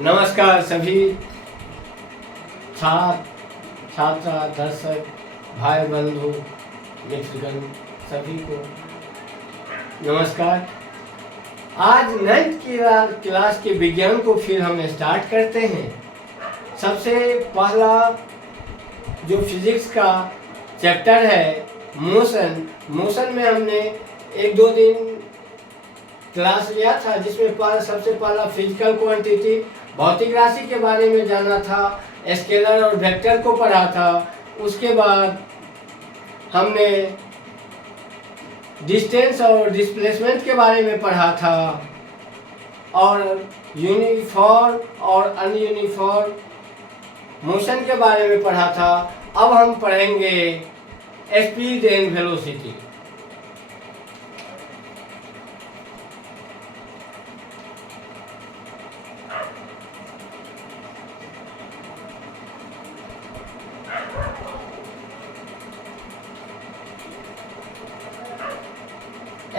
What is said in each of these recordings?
नमस्कार सभी छात्र दर्शक भाई बंधु मित्रगण सभी को नमस्कार। आज 9th क्लास के विज्ञान को फिर हम स्टार्ट करते हैं। सबसे पहला जो फिजिक्स का चैप्टर है मोशन में हमने 1-2 दिन क्लास लिया था, जिसमें सबसे पहला फिजिकल क्वांटिटी भौतिक राशि के बारे में जाना था, स्केलर और वेक्टर को पढ़ा था। उसके बाद हमने डिस्टेंस और डिस्प्लेसमेंट के बारे में पढ़ा था और यूनिफॉर्म और अनयूनिफॉर्म मोशन के बारे में पढ़ा था। अब हम पढ़ेंगे speed and velocity.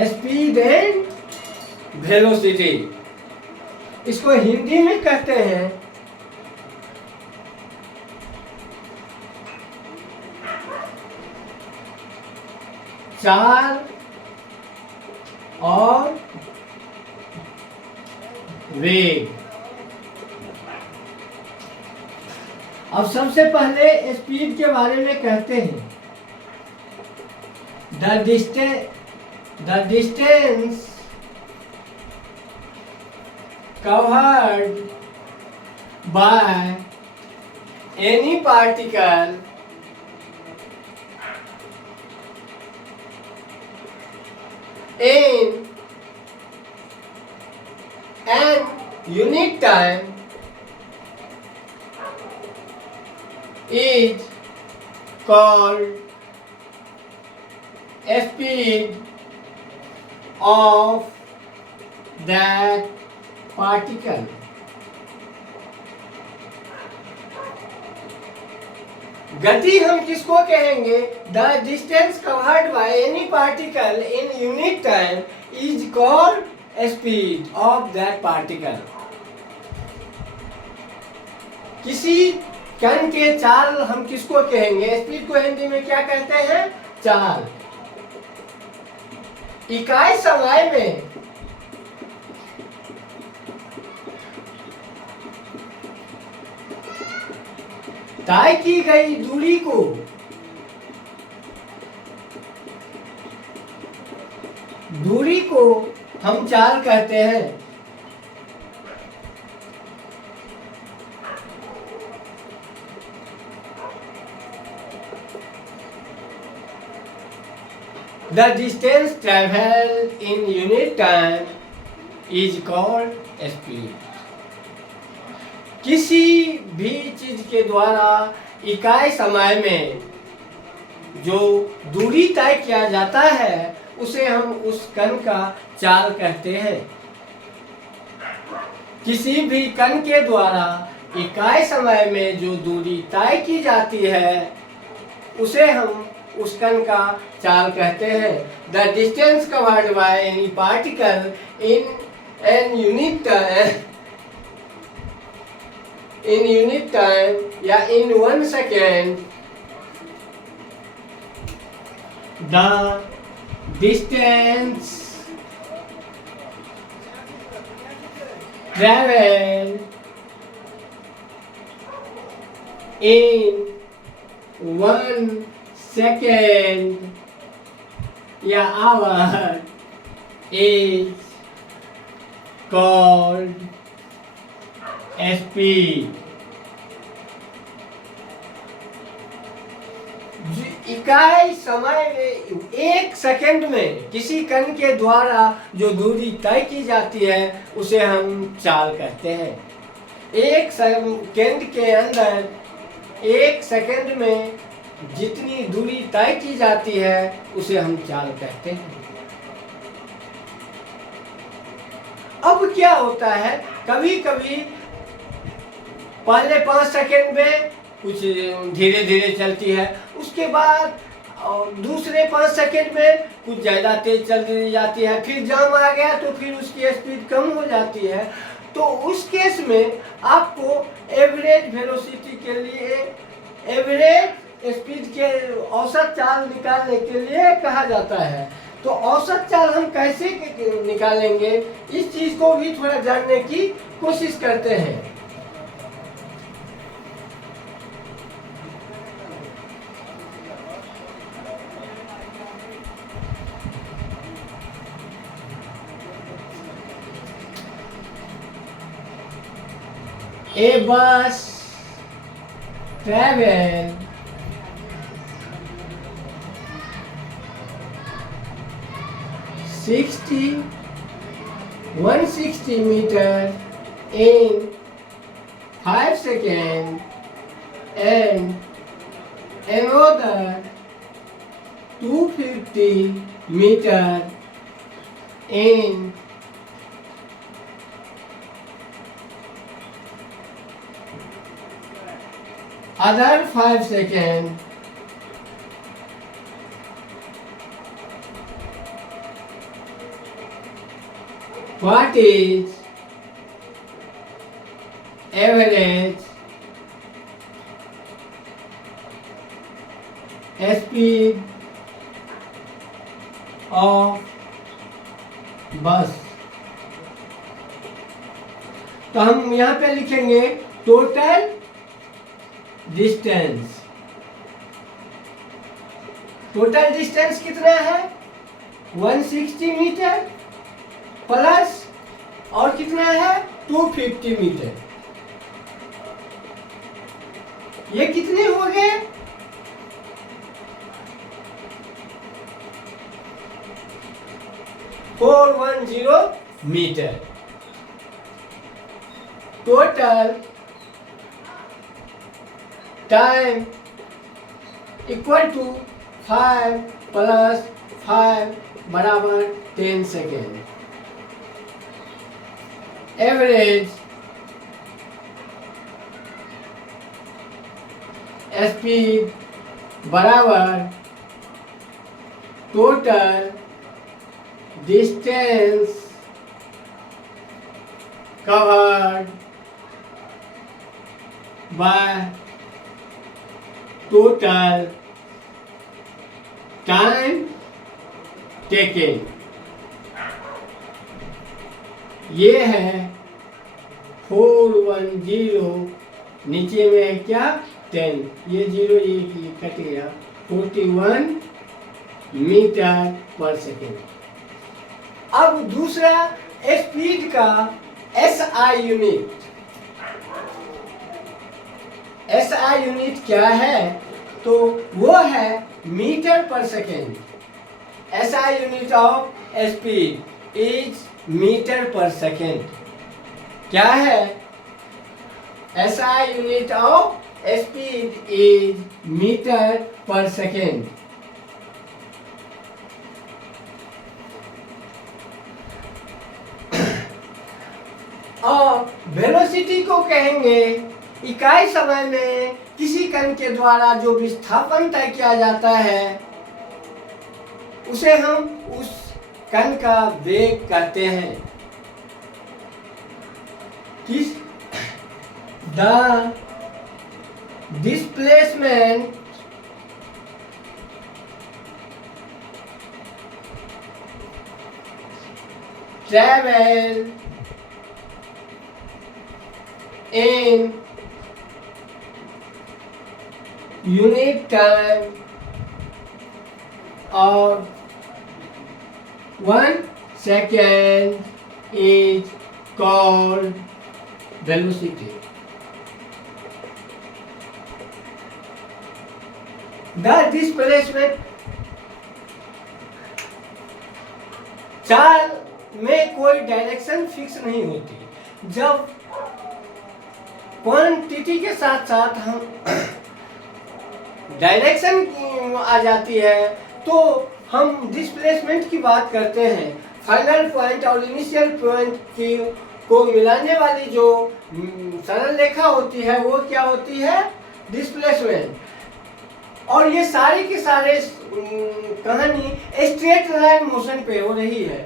Speed and velocity, इसको हिंदी में कहते हैं चाल और वेग। अब सबसे पहले स्पीड के बारे में कहते हैं the distance covered by any particle in an unit time is called speed of that particle. गति हम किसको कहेंगे? The distance covered by any particle in unit time is called speed of that particle. किसी कण के चाल हम किसको कहेंगे? स्पीड को हिंदी में क्या कहते हैं? चाल। इकाई समय में तय की गई दूरी को हम चाल कहते हैं। The distance traveled in unit time is called speed. किसी भी चीज के द्वारा इकाई समय में जो दूरी तय किया जाता है उसे हम उस कण का चाल कहते हैं। किसी भी कण के द्वारा इकाई समय में जो दूरी तय की जाती है उसे हम उस कण का चाल कहते हैं। The distance covered by any particle in an unit time या in 1 second, the distance traveled in 1 second या hour is called speed. इकाई समय में 1 सेकंड में किसी कण के द्वारा जो दूरी तय की जाती है उसे हम चाल कहते हैं। 1 सेकंड के अंदर 1 सेकंड में जितनी दूरी तय की जाती है उसे हम चाल कहते हैं। अब क्या होता है, कभी कभी पहले 5 सेकंड में कुछ धीरे धीरे चलती है, उसके बाद दूसरे 5 सेकंड में कुछ ज़्यादा तेज चल जाती है, फिर जाम आ गया तो फिर उसकी स्पीड कम हो जाती है। तो उस केस में आपको एवरेज वेलोसिटी के लिए, एवरेज स्पीड के औसत चाल निकालने के लिए कहा जाता है। तो औसत चाल हम कैसे निकालेंगे, इस चीज को भी थोड़ा जानने की कोशिश करते हैं। A bus travel 160 meters in 5 seconds and another 250 meters in 5 seconds. What is average speed of bus? तो हम यहाँ पे लिखेंगे टोटल डिस्टेंस। टोटल डिस्टेंस कितना है 160 मीटर प्लस और कितना है 250 मीटर। ये कितने हो गए 410 metre. Total time equal to 5 + 5 बराबर 10 सेकेंड। एवरेज स्पीड बराबर total distance covered by total time taken. ये है 410, नीचे में है क्या 10, ये 0 ये कट गया 41 मीटर पर सेकेंड। अब दूसरा स्पीड का एसआई यूनिट। एसआई यूनिट क्या है तो वो है metre per second. SI unit of speed is metre per second. क्या है SI unit of speed is metre per second. और वेलोसिटी को कहेंगे इकाई समय में किसी कण के द्वारा जो विस्थापन तय किया जाता है उसे हम उस कण का वेग कहते हैं। किस the displacement travel in unit time or 1 second is called velocity. The displacement चाल में कोई डायरेक्शन फिक्स नहीं होती। जब क्वांटिटी के साथ साथ हम डायरेक्शन आ जाती है तो हम डिस्प्लेसमेंट की बात करते हैं। फाइनल पॉइंट और इनिशियल पॉइंट की को मिलाने वाली जो सरल रेखा होती है वो क्या होती है डिस्प्लेसमेंट। और ये सारे के सारे कहानी स्ट्रेट लाइन मोशन पे हो रही है।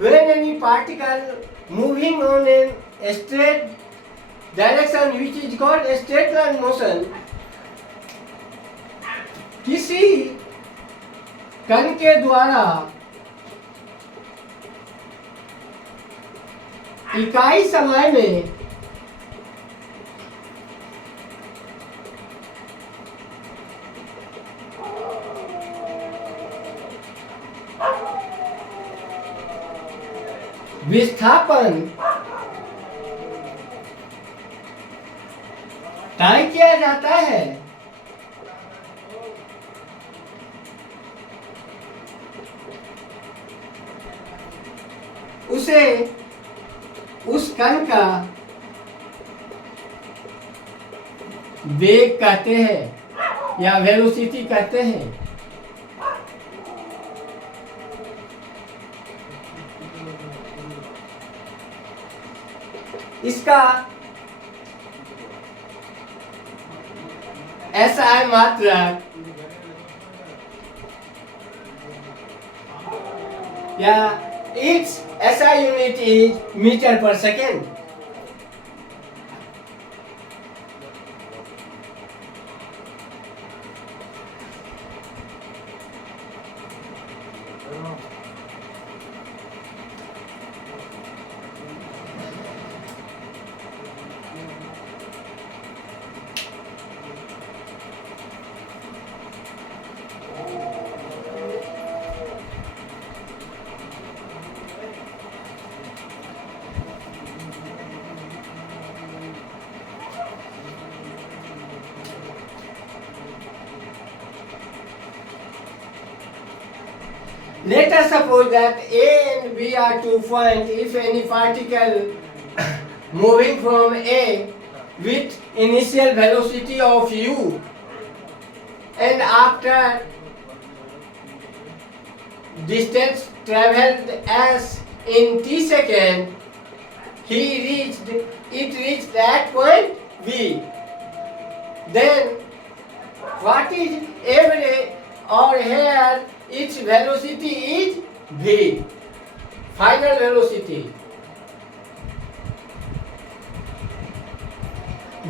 When any particle moving on in a straight direction which is called a straight line motion, किसी कण के द्वारा इकाई समय में विस्थापन तय किया जाता है, उसे उस कण का वेग कहते हैं या वेलोसिटी कहते हैं। इसका SI मात्रक या its SI unit is metre per second. Let us suppose that A and B are 2 points. If any particle moving from A with initial velocity of u and after distance traveled as in t second, it reached that point V. Then what is average, or here its velocity is v, final velocity.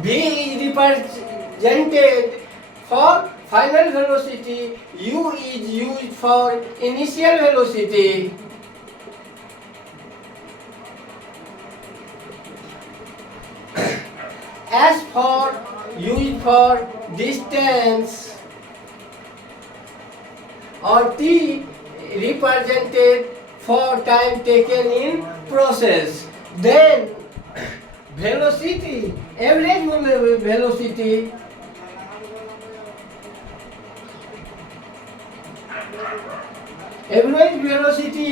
V is represented for final velocity, u is used for initial velocity. S for used for distance, or T represented for time taken in process. Then velocity, average velocity,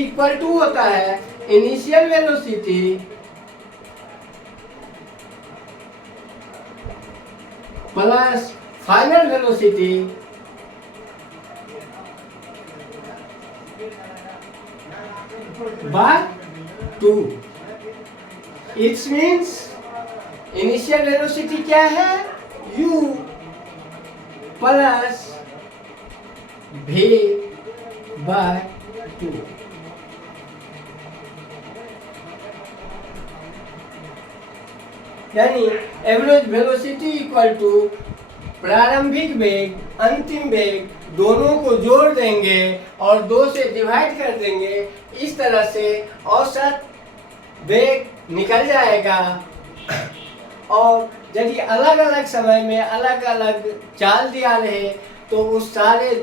equal to होता है initial velocity plus final velocity by 2. It means initial velocity क्या है? u plus v by 2. यानी average velocity equal to प्रारंभिक वेग, अंतिम वेग, दोनों को जोड़ देंगे और 2 से डिवाइड कर देंगे। इस तरह से औसत वेग निकल जाएगा और यदि अलग अलग समय में अलग अलग चाल दिया रहे तो उस सारे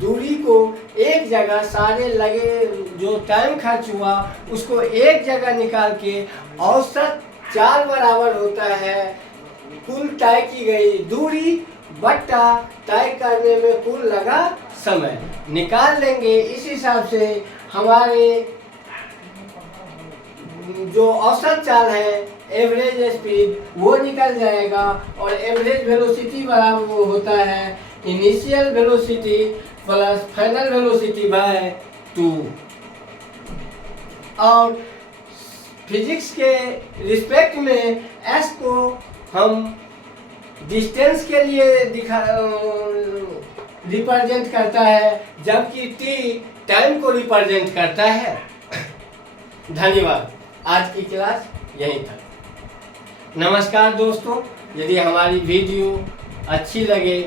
दूरी को एक जगह, सारे लगे जो टाइम खर्च हुआ उसको एक जगह निकाल के औसत चाल बराबर होता है कुल तय की गई दूरी बट्टा तय करने में कुल लगा समय, निकाल लेंगे। इस हिसाब से हमारे जो औसत चाल है एवरेज स्पीड वो निकल जाएगा और एवरेज वेलोसिटी बराबर वो होता है initial velocity plus final velocity bye 2। और फिजिक्स के रिस्पेक्ट में s को हम डिस्टेंस के लिए रिप्रेजेंट करता है जबकि t टाइम को रिप्रेजेंट करता है। धन्यवाद। आज की क्लास यहीं तक। नमस्कार दोस्तों, यदि हमारी वीडियो अच्छी लगे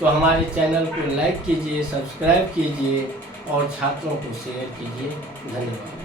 तो हमारे चैनल को लाइक कीजिए, सब्सक्राइब कीजिए और छात्रों को शेयर कीजिए। धन्यवाद।